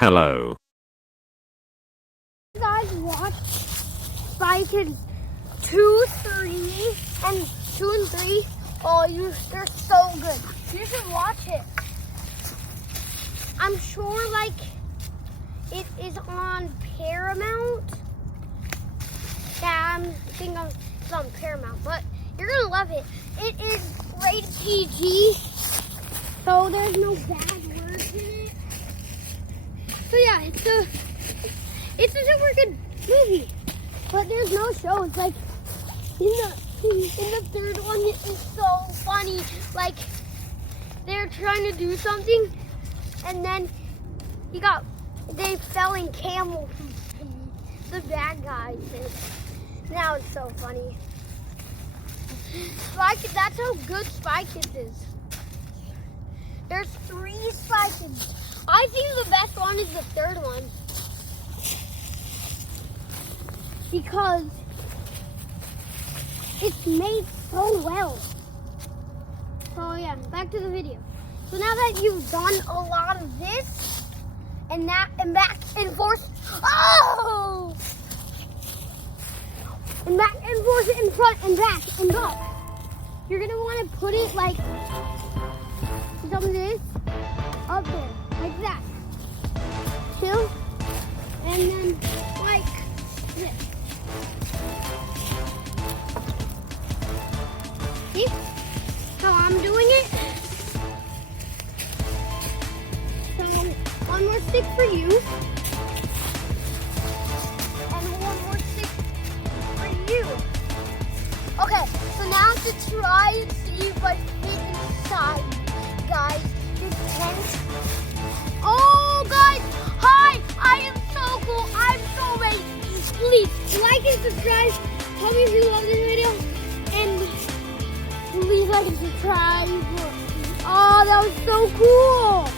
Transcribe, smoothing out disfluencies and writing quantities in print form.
Hello. You guys watch Spy Kids 2, 3, and 2 and 3. Oh, they're so good. You should watch it. I'm sure, it is on Paramount. Yeah, I think it's on Paramount, but you're gonna love it. It is rated PG, so there's no bad words in it. So yeah, it's a super good movie, but there's no show. It's like in the third one, it is so funny. Like they're trying to do something, and then they fell in camel poop. The bad guys did. Now it's so funny. Spy Kids, that's how good Spy Kids is. There's 3 Spy Kids. I think the best one is the third one. Because it's made so well. So yeah, back to the video. So now that you've done a lot of this and that and back and forth, oh! And back and forth in front and back and up. You're gonna want to put it like some of this up there, like that. Two, and then like this. See how I'm doing it? So one more stick for you. Okay, so now to try and see if I fit inside, guys, this tent. Oh, guys, hi, I am so cool. I'm so amazing. Please like and subscribe. Tell me if you love this video, and please like and subscribe. Oh, that was so cool.